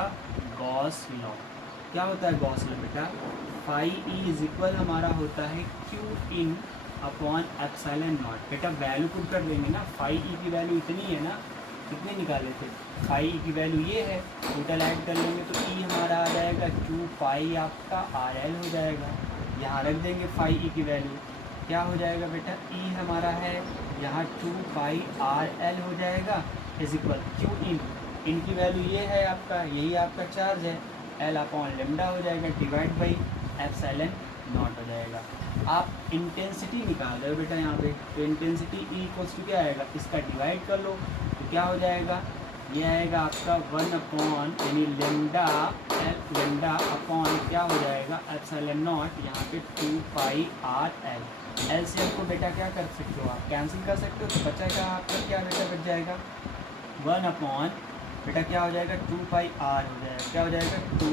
गॉस लॉ, क्या होता है गॉस लॉ बेटा, फाई ई इज इक्वल हमारा होता है Q in upon epsilon not. बेटा वैल्यू पुट कर देंगे ना, फाई ई की वैल्यू इतनी है ना, कितने निकाले थे, फाई ई की वैल्यू ये है, टोटल ऐड कर लेंगे तो ई हमारा आ जाएगा क्यू फाई आपका आर एल हो जाएगा। यहाँ रख देंगे फाई ई की वैल्यू, क्या हो जाएगा बेटा, ई हमारा है यहाँ 2 पाई आर एल हो जाएगा इज इक्वल क्यू इन की वैल्यू ये है आपका, यही आपका चार्ज है, एल अपॉन लेमडा हो जाएगा डिवाइड बाई एप्सिलॉन नॉट हो जाएगा। आप इंटेंसिटी निकाल रहे हो बेटा यहाँ पे, तो इंटेंसिटी ई इक्वल्स टू क्या आएगा, इसका डिवाइड कर लो तो क्या हो जाएगा, ये आएगा आपका 1 अपॉन यानी लेमडा अपॉन क्या हो जाएगा एप्सिलॉन नॉट, यहाँ पे 2 पाई आर एल। एल से आपको बेटा क्या कर सकते हो, आप कैंसिल कर सकते हो, तो बचा आपका क्या बेटा बच जाएगा 1 अपॉन बेटा क्या हो जाएगा 2 पाई आर हो जाएगा, क्या हो जाएगा 2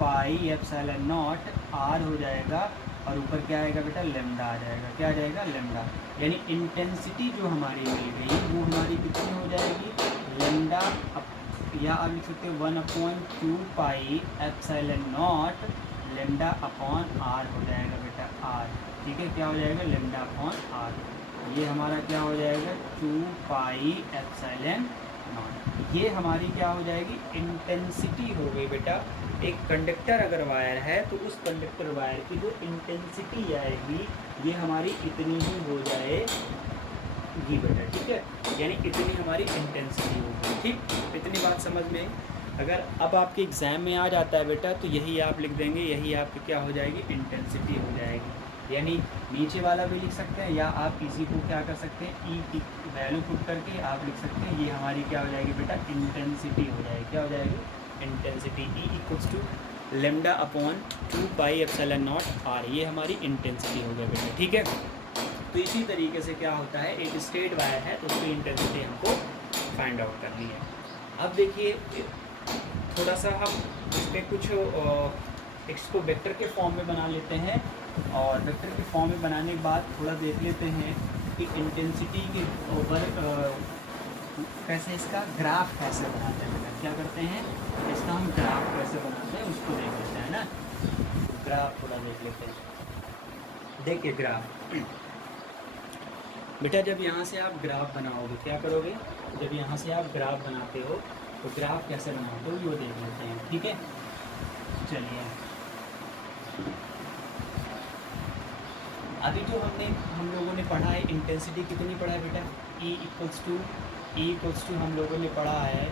पाई एप्सिलॉन नॉट आर हो जाएगा, और ऊपर क्या आएगा बेटा लेमडा आ जाएगा, क्या आ जाएगा लेमडा। यानी इंटेंसिटी जो हमारी मिल गई वो हमारी कितनी हो जाएगी, लेमडा या आप लिख सकते हो 1 upon 2 pi epsilon naught lambda upon R हो जाएगा बेटा आर, ठीक है, क्या हो जाएगा लेमडा अपॉन आर। ये हमारा क्या हो जाएगा 2 पाई एप्सिलॉन नॉट। ये हमारी क्या हो जाएगी इंटेंसिटी हो गई बेटा। एक कंडक्टर अगर वायर है तो उस कंडक्टर वायर की जो इंटेंसिटी आएगी ये हमारी इतनी ही हो जाएगी बेटा, ठीक है, यानी इतनी हमारी इंटेंसिटी होगी, ठीक। इतनी बात समझ में। अगर अब आपके एग्ज़ाम में आ जाता है बेटा तो यही आप लिख देंगे, यही आपकी क्या हो जाएगी इंटेंसिटी हो जाएगी। यानी नीचे वाला भी लिख सकते हैं या आप इसी को क्या कर सकते हैं, ई की वैल्यू पुट करके आप लिख सकते हैं, ये हमारी क्या हो जाएगी बेटा इंटेंसिटी हो जाएगी, क्या हो जाएगी intensity, E equals to lambda upon 2 pi epsilon naught R, ये हमारी इंटेंसिटी हो गई बेटा, ठीक है। तो इसी तरीके से क्या होता है, एक स्ट्रेट वायर है तो उसकी इंटेंसिटी हमको फाइंड आउट करनी है। अब देखिए थोड़ा सा हम इस पर कुछ इसको वेक्टर के फॉर्म में बना लेते हैं, और वेक्टर के फॉर्म में बनाने के बाद थोड़ा देख लेते हैं कि इंटेंसिटी के ऊपर कैसे इसका ग्राफ कैसे बनाते हैं, क्या करते हैं इसका हम ग्राफ कैसे बनाते हैं उसको देख लेते हैं ना। ग्राफ थोड़ा देख लेते हैं। देखिए ग्राफ बेटा, जब यहाँ से आप ग्राफ बनाओगे क्या करोगे, जब यहाँ से आप ग्राफ बनाते हो तो ग्राफ कैसे बनाते हो वो देख लेते हैं, ठीक है। चलिए अभी जो हम लोगों ने पढ़ा है इंटेंसिटी कितनी पढ़ा है बेटा, ई इक्वल्स टू हम लोगों ने पढ़ा है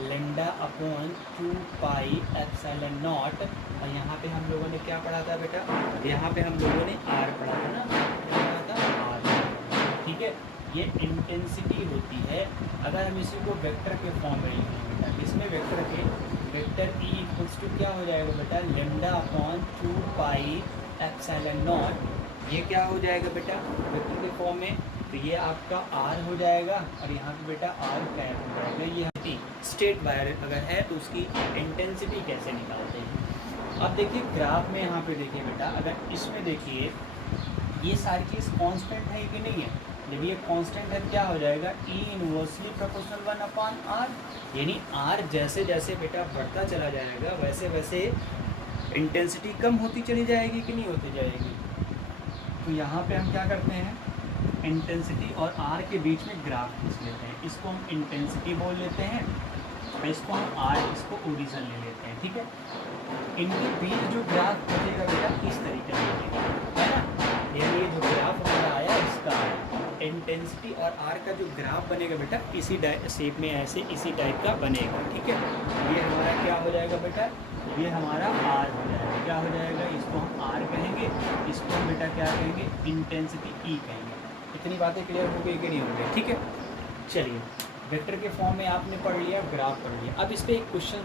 lambda upon 2 pi epsilon not, और यहाँ पे हम लोगों ने क्या पढ़ा था बेटा, यहाँ पे हम लोगों ने आर पढ़ा था ना, पढ़ा था आर, ठीक है। ये इंटेंसिटी होती है। अगर हम इसी को वेक्टर के फॉर्म में लिखेंगे बेटा, इसमें वेक्टर ई इक्वल्स टू क्या हो जाएगा बेटा, lambda upon 2 pi epsilon not, ये क्या हो जाएगा बेटा वेक्टर के फॉर्म में, तो ये आपका आर हो जाएगा, और यहाँ पे बेटा आर कैप हो जाएगा। ये स्ट्रेट वायर अगर है तो उसकी इंटेंसिटी कैसे निकालते हैं। अब देखिए ग्राफ में यहाँ पे देखिए बेटा, अगर इसमें देखिए ये सारी चीज़ कांस्टेंट है कि नहीं है, जब ये कांस्टेंट है क्या हो जाएगा, ई इनवर्सली प्रोपोर्शनल 1 अपॉन आर, यानी आर जैसे जैसे बेटा बढ़ता चला जाएगा वैसे वैसे इंटेंसिटी कम होती चली जाएगी कि नहीं होती जाएगी। तो यहाँ पे हम क्या करते हैं, इंटेंसिटी और आर के बीच में ग्राफ खींच लेते हैं, इसको हम इंटेंसिटी बोल लेते हैं, और इसको हम आर, इसको ओरिजिन ले लेते हैं, ठीक है। इनके बीच जो ग्राफ बनेगा बेटा इस तरीके से बनेगा, है ना, यानी ये जो ग्राफ हमारा आया इसका इंटेंसिटी और आर का जो ग्राफ बनेगा बेटा इसी शेप में ऐसे इसी टाइप का बनेगा, ठीक है। ये हमारा क्या हो जाएगा बेटा, ये हमारा आर हो जाएगा, क्या हो जाएगा, इसको हम आर कहेंगे, इसको हम बेटा क्या कहेंगे इंटेंसिटी ई कहेंगे। इतनी बातें क्लियर हो गई कि नहीं हो गई, ठीक है। चलिए वेक्टर के फॉर्म में आपने पढ़ लिया, ग्राफ पढ़ लिया, अब इस पर एक क्वेश्चन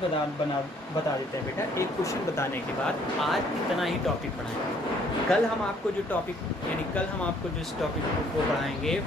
बता देते हैं बेटा। एक क्वेश्चन बताने के बाद आज इतना ही टॉपिक पढ़ाएंगे। कल हम आपको जो टॉपिक यानी कल हम आपको जिस टॉपिक को पढ़ाएंगे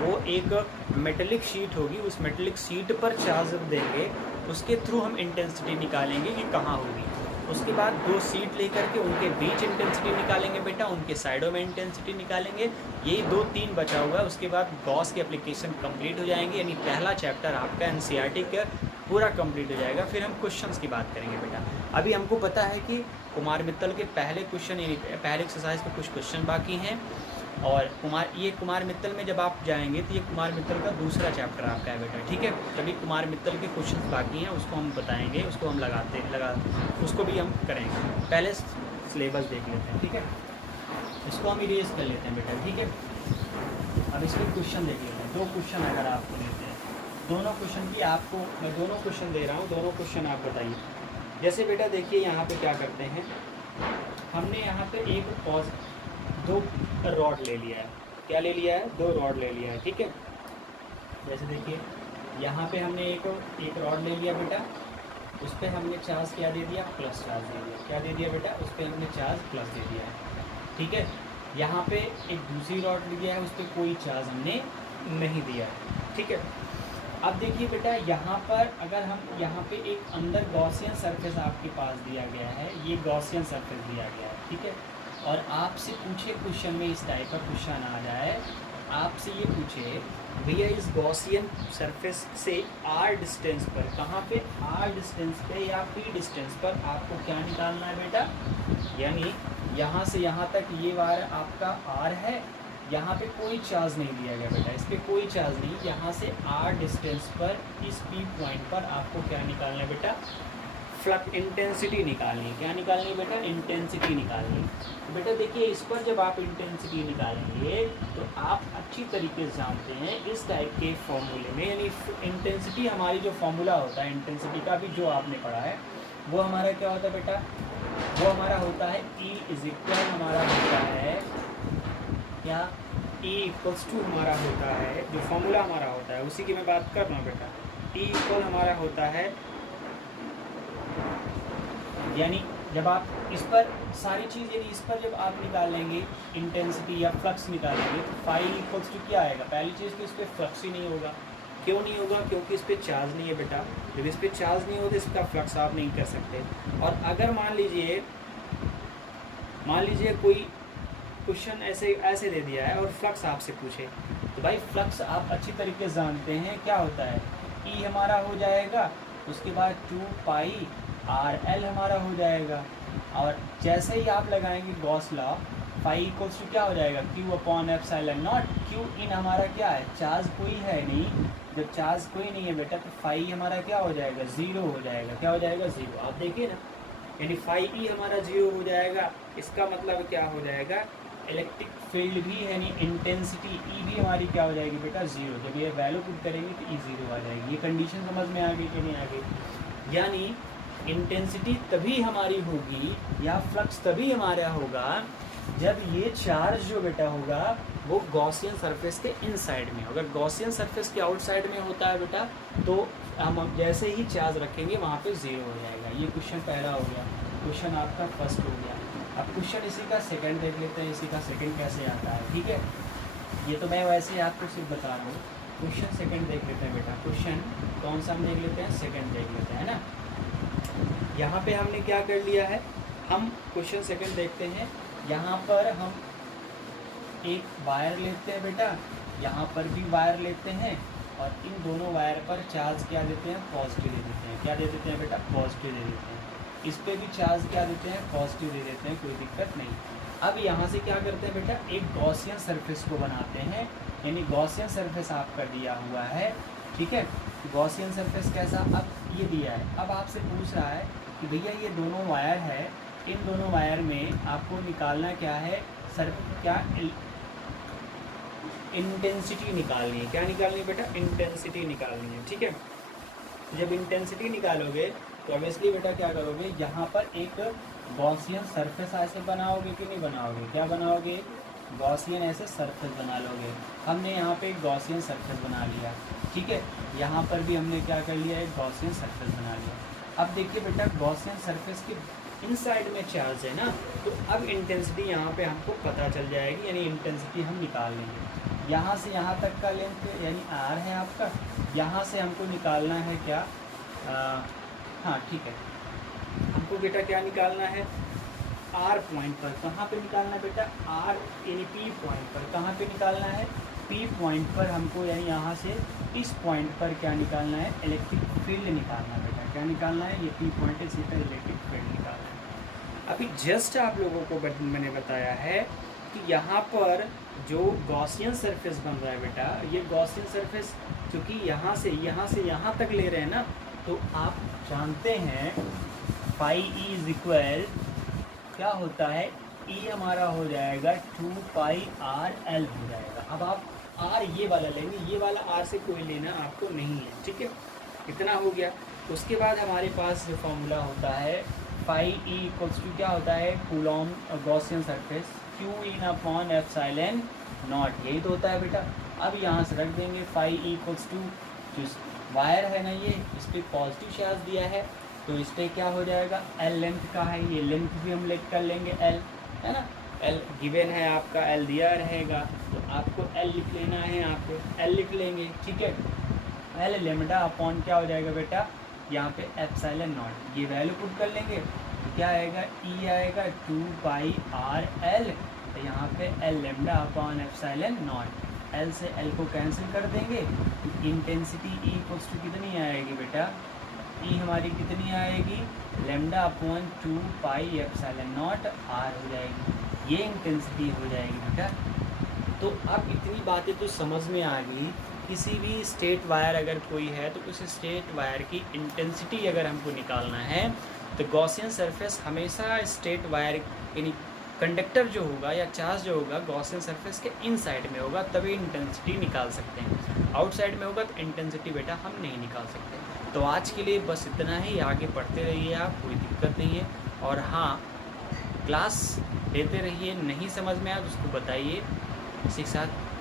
वो एक मेटेलिक शीट होगी, उस मेटेलिक शीट पर चार्ज देंगे, उसके थ्रू हम इंटेंसिटी निकालेंगे कि कहाँ होगी। उसके बाद 2 सीट लेकर के उनके बीच इंटेंसिटी निकालेंगे बेटा, उनके साइडों में इंटेंसिटी निकालेंगे। यही 2-3 बचा हुआ है, उसके बाद गॉस की एप्लीकेशन कंप्लीट हो जाएंगे, यानी पहला चैप्टर आपका एनसीईआरटी का पूरा कंप्लीट हो जाएगा। फिर हम क्वेश्चंस की बात करेंगे बेटा। अभी हमको पता है कि कुमार मित्तल के पहले क्वेश्चन यानी पहले एक्सरसाइज के कुछ क्वेश्चन बाकी हैं, और कुमार मित्तल में जब आप जाएंगे तो ये कुमार मित्तल का दूसरा चैप्टर आपका है बेटा, ठीक है। तभी कुमार मित्तल के क्वेश्चन बाकी हैं, उसको हम बताएंगे, उसको हम उसको भी हम करेंगे। पहले सिलेबस देख लेते हैं, ठीक है, इसको हम इरेज कर लेते हैं बेटा, ठीक है। अब इसमें क्वेश्चन देख लेते हैं। 2 क्वेश्चन अगर आपको लेते हैं, दोनों क्वेश्चन की आपको मैं दोनों क्वेश्चन दे रहा हूँ, दोनों क्वेश्चन आप बताइए। जैसे बेटा देखिए यहाँ पे क्या करते हैं, हमने यहाँ पे 2 रॉड ले लिया है। क्या ले लिया है? 2 रॉड ले लिया है, ठीक है। जैसे देखिए यहाँ पे हमने एक रॉड ले लिया बेटा, उस पर हमने चार्ज क्या दे दिया? प्लस चार्ज दे दिया। क्या दे दिया बेटा? उस पर हमने चार्ज प्लस दे दिया है, ठीक है। यहाँ पे एक दूसरी रॉड लिया है, उस पर कोई चार्ज हमने नहीं दिया है, ठीक है। अब देखिए बेटा यहाँ पर अगर हम यहाँ पे एक अंदर गॉसियन सरफेस आपके पास दिया गया है, ये गॉसियन सरफेस दिया गया है, ठीक है। और आपसे पूछे क्वेश्चन में इस टाइप का क्वेश्चन आ जाए, आपसे ये पूछे भैया इस गॉसियन सरफेस से r डिस्टेंस पर, कहाँ पे? r डिस्टेंस पे या p डिस्टेंस पर आपको क्या निकालना है बेटा? यानी यहाँ से यहाँ तक ये वायर आपका r है, यहाँ पे कोई चार्ज नहीं दिया गया बेटा, इस पर कोई चार्ज नहीं। यहाँ से r डिस्टेंस पर इस p पॉइंट पर आपको क्या निकालना है बेटा? फ्लक्स इंटेंसिटी निकालनी है। क्या निकालनी है बेटा? इंटेंसिटी निकालनी है। तो बेटा देखिए इस पर जब आप इंटेंसिटी निकालेंगे तो आप अच्छी तरीके से जानते हैं इस टाइप के फॉर्मूले में, यानी इंटेंसिटी हमारी जो फॉर्मूला होता है इंटेंसिटी का भी जो आपने पढ़ा है, वो हमारा क्या होता है बेटा? वो हमारा होता है E इक्वल हमारा होता है क्या? E इक्वल्स टू हमारा होता है, जो फॉर्मूला हमारा होता है उसी की मैं बात कर रहा हूँ बेटा। E इक्वल हमारा होता है, यानी जब आप इस पर सारी चीज़, यानी इस पर जब आप निकाल लेंगे इंटेंसिटी या फ्लक्स निकालेंगे तो फाई इक्वल्स टू क्या आएगा? पहली चीज़ तो इस पर फ्लक्स ही नहीं होगा। क्यों नहीं होगा? क्योंकि इस पर चार्ज नहीं है बेटा। जब इस पर चार्ज नहीं होता इसका फ्लक्स आप नहीं कर सकते। और अगर मान लीजिए कोई क्वेश्चन ऐसे दे दिया है और फ्लक्स आपसे पूछे, तो भाई फ्लक्स आप अच्छी तरीके से जानते हैं क्या होता है? ई हमारा हो जाएगा, उसके बाद 2 पाई RL हमारा हो जाएगा, और जैसे ही आप लगाएंगे Gauss law, phi equals to क्या हो जाएगा? Q upon epsilon naught. Q in हमारा क्या है? चार्ज कोई है नहीं। जब चार्ज कोई नहीं है बेटा तो फाई हमारा क्या हो जाएगा? 0 हो जाएगा। क्या हो जाएगा? 0। आप देखिए ना, यानी फाई ई हमारा 0 हो जाएगा। इसका मतलब क्या हो जाएगा? इलेक्ट्रिक फील्ड भी यानी इंटेंसिटी ई भी हमारी क्या हो जाएगी बेटा? 0। जब ये वैल्यू पुट करेंगे तो ई 0 आ जाएगी। ये कंडीशन समझ में आ गई कि नहीं आ गई? यानी इंटेंसिटी तभी हमारी होगी या फ्लक्स तभी हमारा होगा जब ये चार्ज जो बेटा होगा वो गॉसियन सरफेस के इनसाइड में। अगर गॉसियन सरफेस के आउटसाइड में होता है बेटा तो हम जैसे ही चार्ज रखेंगे वहाँ पे 0 हो जाएगा। ये क्वेश्चन पहला हो गया, क्वेश्चन आपका फर्स्ट हो गया। अब क्वेश्चन इसी का सेकंड देख लेते हैं, इसी का सेकंड कैसे आता है, ठीक है। ये तो मैं वैसे ही आपको सिर्फ बता रहा हूँ। क्वेश्चन सेकंड देख लेते हैं बेटा। क्वेश्चन कौन सा हम देख लेते हैं? सेकंड देख लेते हैं ना। यहाँ पे हमने क्या कर लिया है, हम क्वेश्चन सेकंड देखते हैं। यहाँ पर हम एक वायर लेते हैं बेटा, यहाँ पर भी वायर लेते हैं, और इन दोनों वायर पर चार्ज क्या देते हैं? पॉजिटिव दे देते हैं। क्या दे देते हैं बेटा? पॉजिटिव दे देते हैं। इस पर भी चार्ज क्या देते हैं? पॉजिटिव दे देते हैं, कोई दिक्कत नहीं। अब यहाँ से क्या करते हैं बेटा? एक गॉसियन सरफेस को बनाते हैं, यानी गॉसियन सरफेस आपका दिया हुआ है, ठीक है। गॉसियन सरफेस कैसा? अब ये दिया है, अब आपसे पूछ रहा है कि भैया ये दोनों वायर है, इन दोनों वायर में आपको निकालना क्या है? इंटेंसिटी निकालनी है। क्या निकालनी है बेटा? इंटेंसिटी निकालनी है, ठीक है। जब इंटेंसिटी निकालोगे तो ऑब्वियसली बेटा क्या करोगे? यहाँ पर एक गॉसियन सरफेस ऐसे बनाओगे कि नहीं बनाओगे? क्या बनाओगे? गॉसियन ऐसे सरफेस बना लोगे। हमने यहाँ पे एक गॉसियन सरफेस बना लिया, ठीक है। यहाँ पर भी हमने क्या कर लिया? एक गॉसियन सरफेस बना लिया। अब देखिए बेटा गॉसियन सरफेस के इनसाइड में चार्ज है ना, तो अब इंटेंसिटी यहाँ पे हमको पता चल जाएगी, यानी इंटेंसिटी हम निकाल लेंगे। यहाँ से यहाँ तक का लेंथ यानी R है आपका, यहाँ से हमको निकालना है क्या? हाँ ठीक है, हमको हमको बेटा क्या निकालना है, आर पॉइंट पर। कहाँ पे निकालना है बेटा, आर यानी पी पॉइंट पर। कहाँ पे निकालना है, पी पॉइंट पर हमको, यानी यहाँ से इस पॉइंट पर क्या निकालना है, इलेक्ट्रिक फील्ड निकालना है बेटा। क्या निकालना है, ये पी पॉइंट है, इसी पर इलेक्ट्रिक फील्ड निकालना है। अभी जस्ट आप लोगों को मैंने बताया है कि यहाँ पर जो गॉसियन सरफेस बन रहा है बेटा, ये गॉसियन सरफेस क्योंकि यहाँ से यहाँ तक ले रहे हैं ना, तो आप जानते हैं फाई ई इज इक्वल क्या होता है, ई हमारा हो जाएगा 2 पाई आर एल हो जाएगा। अब आप आर ये वाला लेंगे, ये वाला आर से कोई लेना आपको नहीं है, ठीक है। इतना हो गया। उसके बाद हमारे पास जो फॉर्मूला होता है फाई ई इक्वल्स टू क्या होता है, Coulomb Gaussian surface Q in upon epsilon not, यही तो होता है बेटा। अब यहाँ से रख देंगे फाई ई इक्वल्स टू, जो वायर है ना ये, इस पर पॉजिटिव चार्ज दिया है, तो इस पर क्या हो जाएगा, एल लेंथ का है, ये लेंथ भी हम लेट कर लेंगे एल, है ना। एल गिवन है आपका, एल दिया रहेगा, तो आपको एल लिख लेना है, यहाँ पे एल लिख लेंगे, ठीक है। एल लेमडा अपॉन क्या हो जाएगा बेटा, यहाँ पे एप्सिलॉन नॉट, ये वैल्यू पुट कर लेंगे, तो क्या आएगा, ई आएगा 2 पाई आर एल, तो यहाँ पे L lambda upon epsilon not, L से एल को कैंसिल कर देंगे, इंटेंसिटी ई इक्वल्स टू कितनी आएगी बेटा, ई हमारी कितनी आएगी, lambda upon 2 pi epsilon naught R हो जाएगी, ये इंटेंसिटी हो जाएगी बेटा। तो अब इतनी बातें तो समझ में आ गई। किसी भी स्ट्रेट वायर अगर कोई है तो उस स्ट्रेट वायर की इंटेंसिटी अगर हमको निकालना है तो गॉसियन सरफेस हमेशा स्ट्रेट वायर यानी कंडक्टर जो होगा या चार्ज जो होगा गॉसियन सरफेस के इनसाइड में होगा, तभी इंटेंसिटी निकाल सकते हैं। आउटसाइड में होगा तो इंटेंसिटी बेटा हम नहीं निकाल सकते। तो आज के लिए बस इतना ही, आगे पढ़ते रहिए आप, कोई दिक्कत नहीं है। और हाँ, क्लास लेते रहिए, नहीं समझ में आया तो उसको बताइए, इसी के साथ